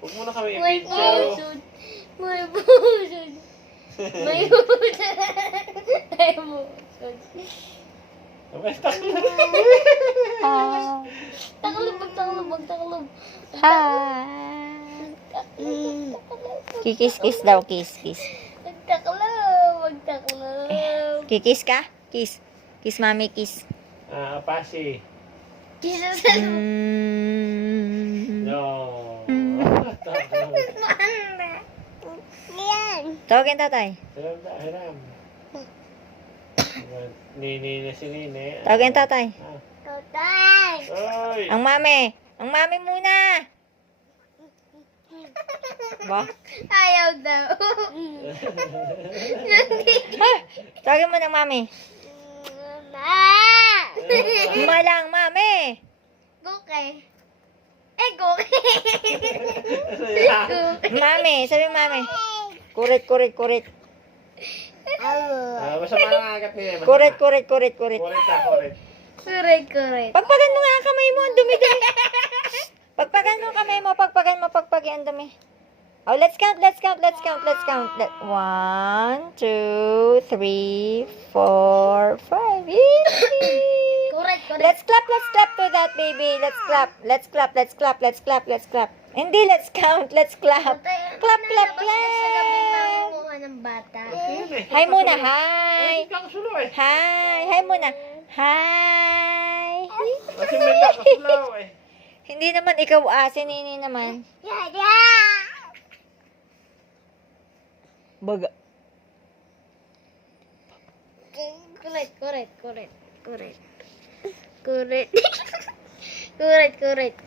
Huwag mo na kami May i-video. pusod. May pusod. May pusod. May pusod. Basta Ah. Takalubog, takalubog, takalubog. Hi. Kikis-kis daw, kiss-kiss. Magtakalab, magtakalab. Kikis ka? Kiss. Kiss, mami, kiss. Pasi. Jesus, ano? Mm. No. Yan. Tawagin tatay. Hiram. Nini na si Nini. Tawagin tatay. Tatay. Oy! Ang mami. Ang mami muna. Ba? Ayaw daw. Ah, tawagin mo ng mami. Malang mami. Goke. Goke. Mami, sabi mami. Kurit, kurit, kurit. Masama lang ang agat niya. Kurit, kurit, kurit, kurit. Kurit ka, kurit. Correct, correct. Pagpagan mo nga ang kamay mo, ang dumi-dumi. Pagpagan mo ang kamay mo, pagpagan mo, pagpagan, ang dumi. Oh, let's count, let's count, let's count, let's count. 1, 2, 3, 4, 5. Correct, correct. Let's clap to that, baby. Let's clap, let's clap, let's clap, let's clap, let's clap. Hindi, let's count, let's clap. Clap, clap, Sa gabing clap. makukuha ng bata. Hi muna, hi. Hindi ka kasulo eh. Hi muna. Hi. Kasi may kakasulaw eh. Hindi naman ikaw si Nini naman. Yaya! Baga. Correct, correct, correct, correct. Correct. Correct, correct.